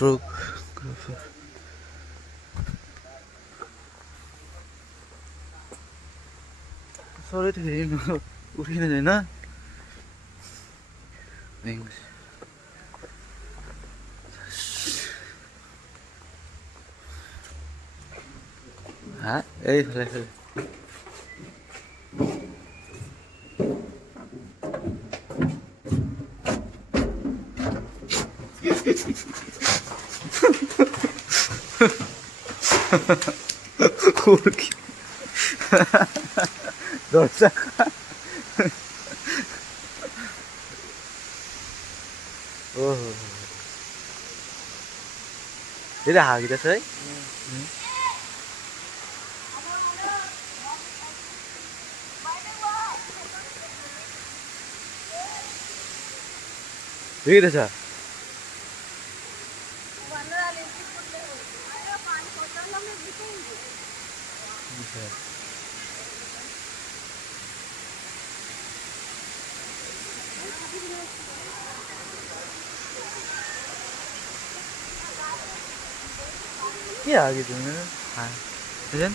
photographer. Sorry to hear you. Uthi na jai na. Thanks. Ha? Ei, phale. Kurki. Dosa. Oh. Tidak hal kita say. Tidak sah. Iya gitu kan. Hai. Kan?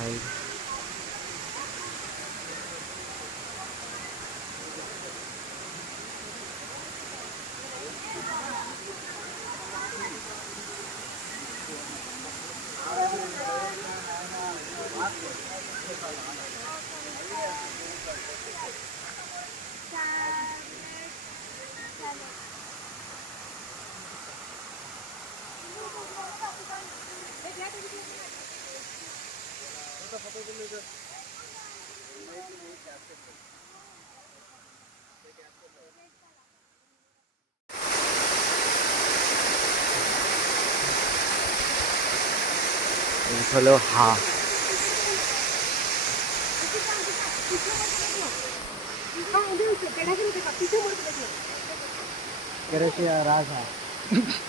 Hai. Hello, ha.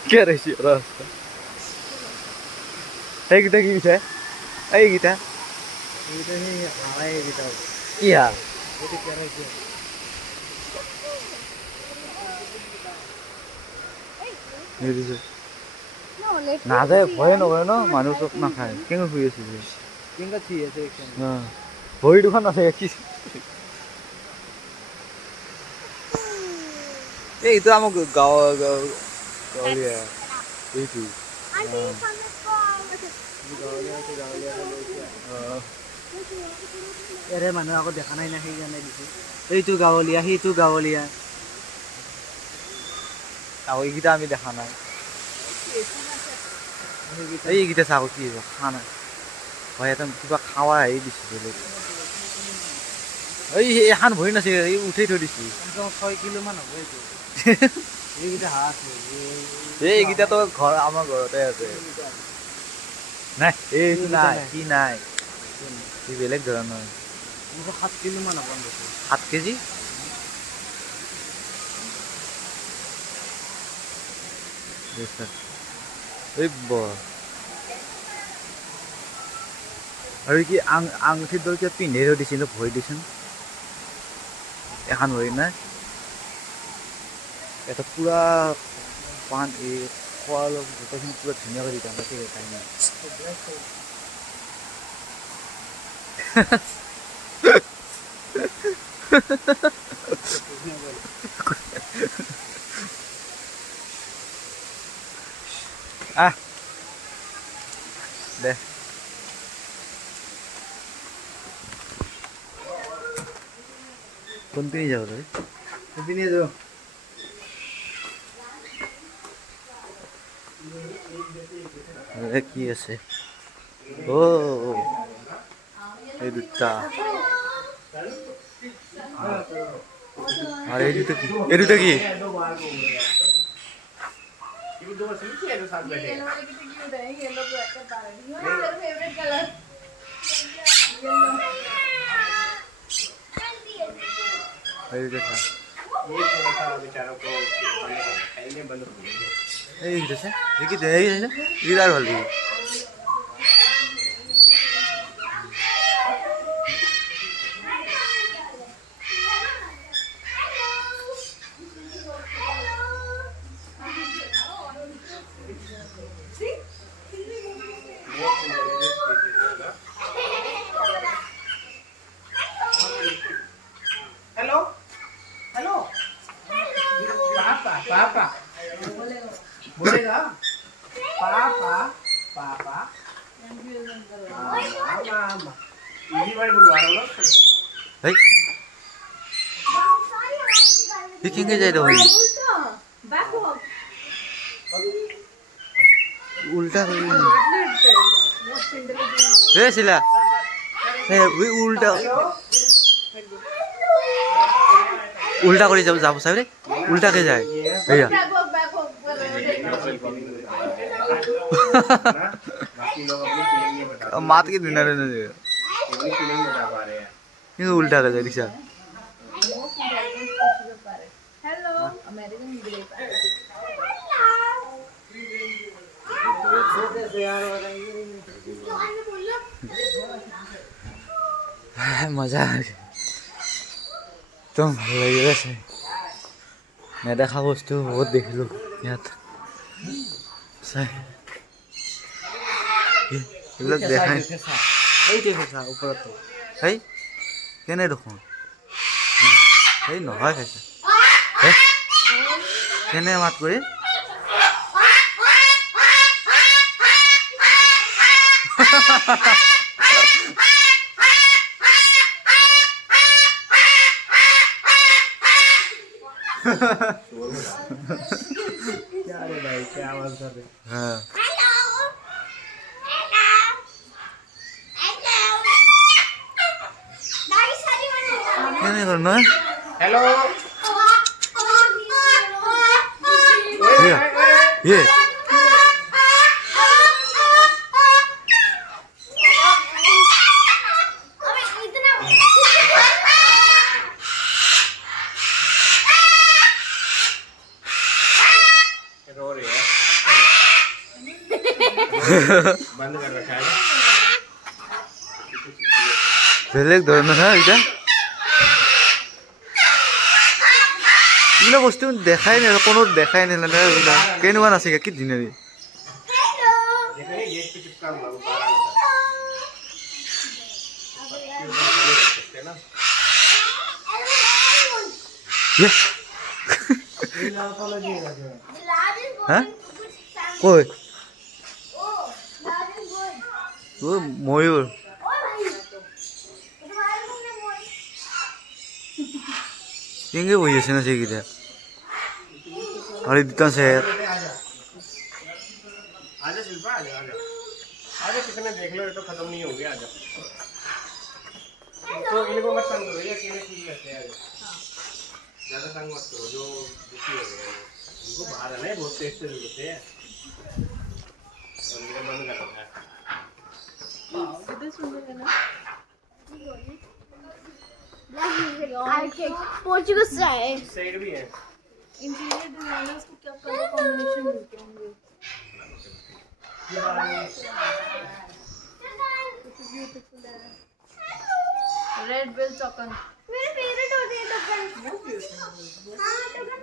क्या रही रास्ता है कितना की है आई कितना इधर ही हवाई गीता क्या ये तो क्या रही है ये दिसे ना दे भय न मानु सब ना खाए केंगा हुई है किंगा थी ऐसे एक हां भय दुखान আছে কি এই তো আমক গাও গাওলিয়া এইটু আন্টি সামনে गावलिया এরে মানুহ আকৌ দেখা নাই না সেই জানে দিছে এইটো গাৱলিয়া সেইটো গাৱলিয়া তাও এইগিটা আমি দেখা নাই এইগিটা চাও কি খানা হয় এটা কিবা খাওয়া এই দিছিল এই এখন ভৰি নাছিল এই উঠাই থৈ দিছি 6 কিলো মান হ'ব এইটো এইগিটা হাত এইগিটা তো ঘৰ আমাৰ ঘৰতে আছে নাই এই নাই কি নাই এই বেলেগ ধৰণৰ 7 কিলো মান হ'ব 7 কেজি এই আৰু কি আঙঠিৰ দল কিয় পিন্ধি থৈ দিছিল ভৰি দিছিল এখন ভৰি নাই এটা পুৰা পান এই খোৱা অলপ গোটেইখিনি পুৰা ধুনীয়াকৈ দিতাম ঠিক আছে দে কোনপিনে যাও তই কোনপিনে যাও কি আছে ও এই দুটা আর এই দুটা কি এই দেখে দেখি দেই ইরার ভালো Hey, you can get it away. Ulta Hey Sila. Hey, we ulta. Ulta kori jab jab sabe? Ulta ke jaye. Hey. मात के दिन रहने दे ये उल्टा कर दे रिक्शा हेलो अमेरिकन ग्रेप मजा आ गया तुम लगे वैसे मैं देखा वस्तु बहुत देख लो यार सही এইবিলাক দেখাই এই দেখো চা ওপৰত হেই কেনে দেখোন এই নহয় খাইছে কেনে মাত কৰি क्या रे भाई क्या आवाज कर रहे हां नहीं करना है हेलो ये बंद कर रखा है पहले एक धरना था इधर এইবিলাক বস্তু দেখাই নাই কোনো দেখাই নাই কেনেকুৱা নাছিল কি ধুনীয়া কই ময়ূর কেঙ্গে বহি আছে না সেইকেইটা আৰু দুটা চেয়াৰ आजा शिल्पा आजा आजा आजा किसी ने देख लो ये तो खत्म नहीं हो गया आजा तो इनको मत तंग करो ये अकेले ठीक रहते हैं ज्यादा तंग मत करो जो दुखी हो गए इनको बाहर आना है बहुत तेज से होते हैं और ये बंद कर रखा है वाह कितना सुंदर है ना पोर्चुगल साइड भी है इंटीरियर डिजाइनर्स को क्या कलर कॉम्बिनेशन मिलते होंगे ब्यूटीफुल है रेड बेल टोकन मेरे फेवरेट होते हैं टोकन हां टोकन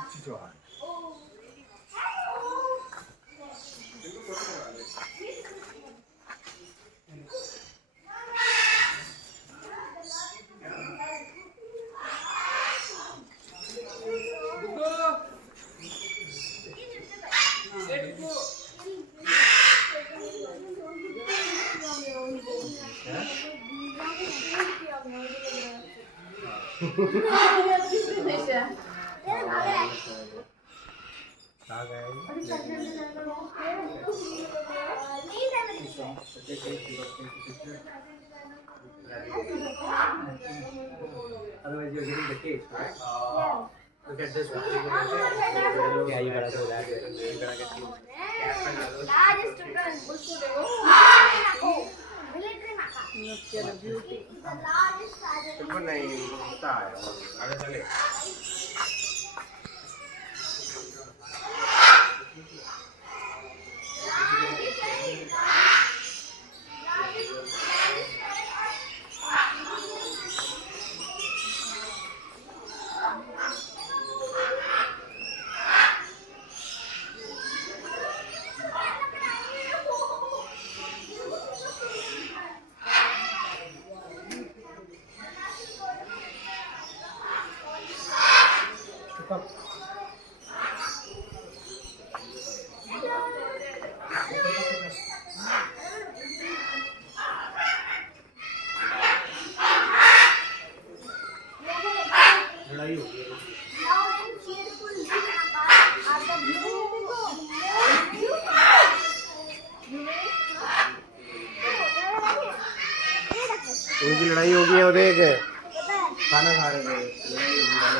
अच्छी जो है Otherwise, you're getting the cage, right? Look at this one. Yeah, you gotta go that way. You're gonna get close. largest token military maka look at the beauty the largest sergeant Silpa nahi hoता है आगे चले लड़ाई हो गई Loud and cheerful beat Akash are the beautiful. उनकी लड़ाई हो गई है और एक खाना खा रहे थे लड़ाई हो गई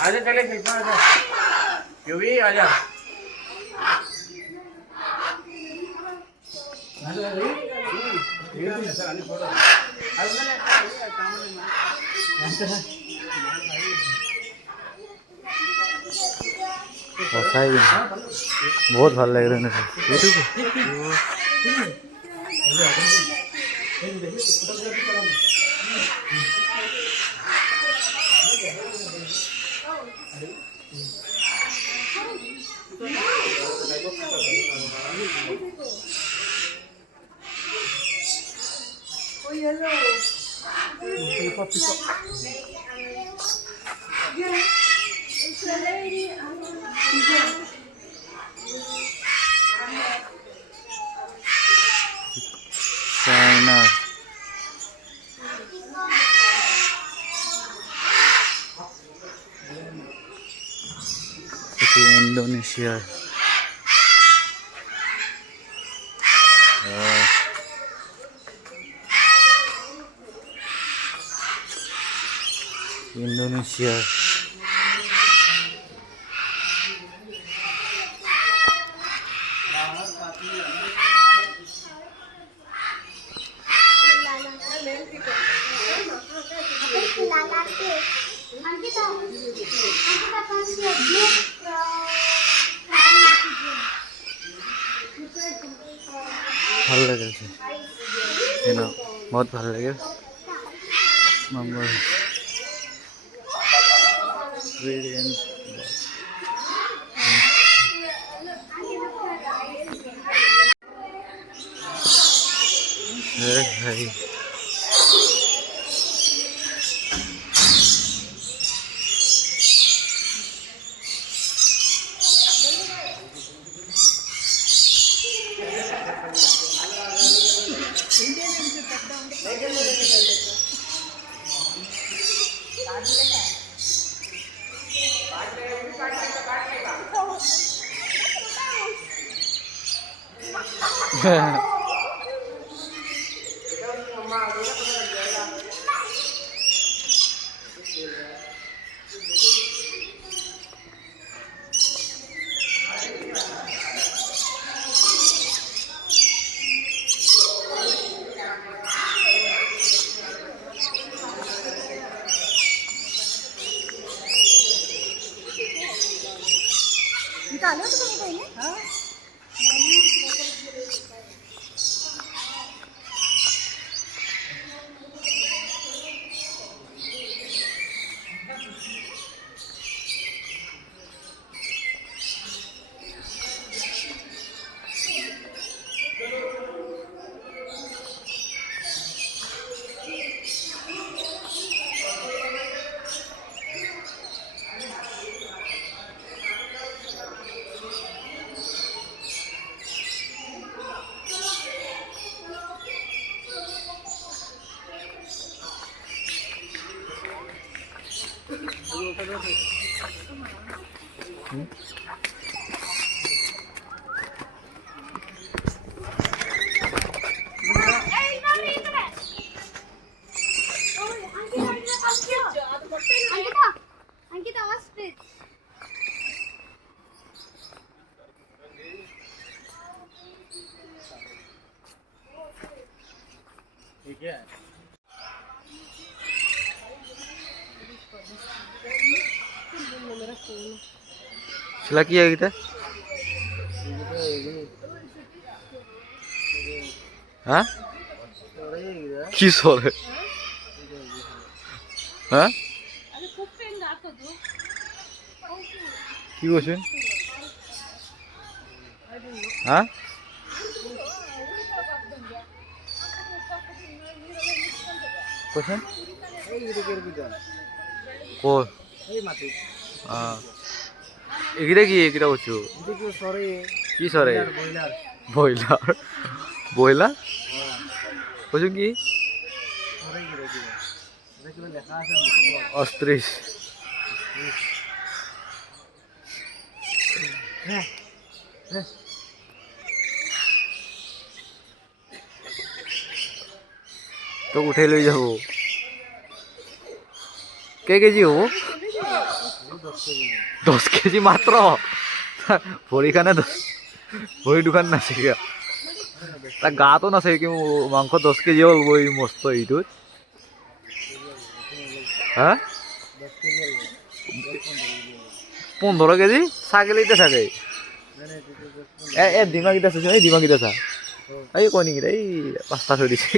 आजा चले फिर आजा क्यों भी आजा बहुत ভাল লাগে रे China, Indonesia, Indonesia. ভাল লাগিছে এনা বহুত ভাল লাগে নম্বর ব্রিলিয়েন্ট ভাই Ankita, Ostrich. ठीक है चला किया गया हाँ की सोरे हाँ কি বলছেন হ্যাঁ কোশ্চেন এই এর ভিতর কো এই মাটি এগিরে কি এগিরা বলছো দেখো সরে কি সরে বয়লার বয়লার বয়লার হ্যাঁ কৈছো কি কিবা লেখা আছে অষ্ট্ৰিচ তোক উঠাই লৈ যাব কেই কেজি হ'ব 10 কেজি মাত্ৰ ভৰি কাৰণে ভৰি দোকান নাছিলে তাৰ গাতো নাছে কি মাংস 10 কেজি হ'ল বই মস্ত এইটোত হা 15 কেজি ছাগলীতে থাকে ডিমাকেইটা চাইছো এই ডিমাকেইটা চা এই কণীকেইটা এই 5টা থৈ দিছে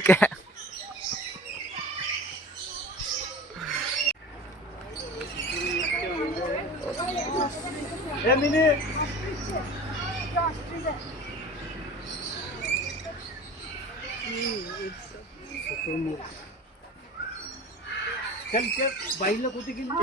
चल चल बाईला कुठे गेली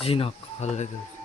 জি না ভালো লাগে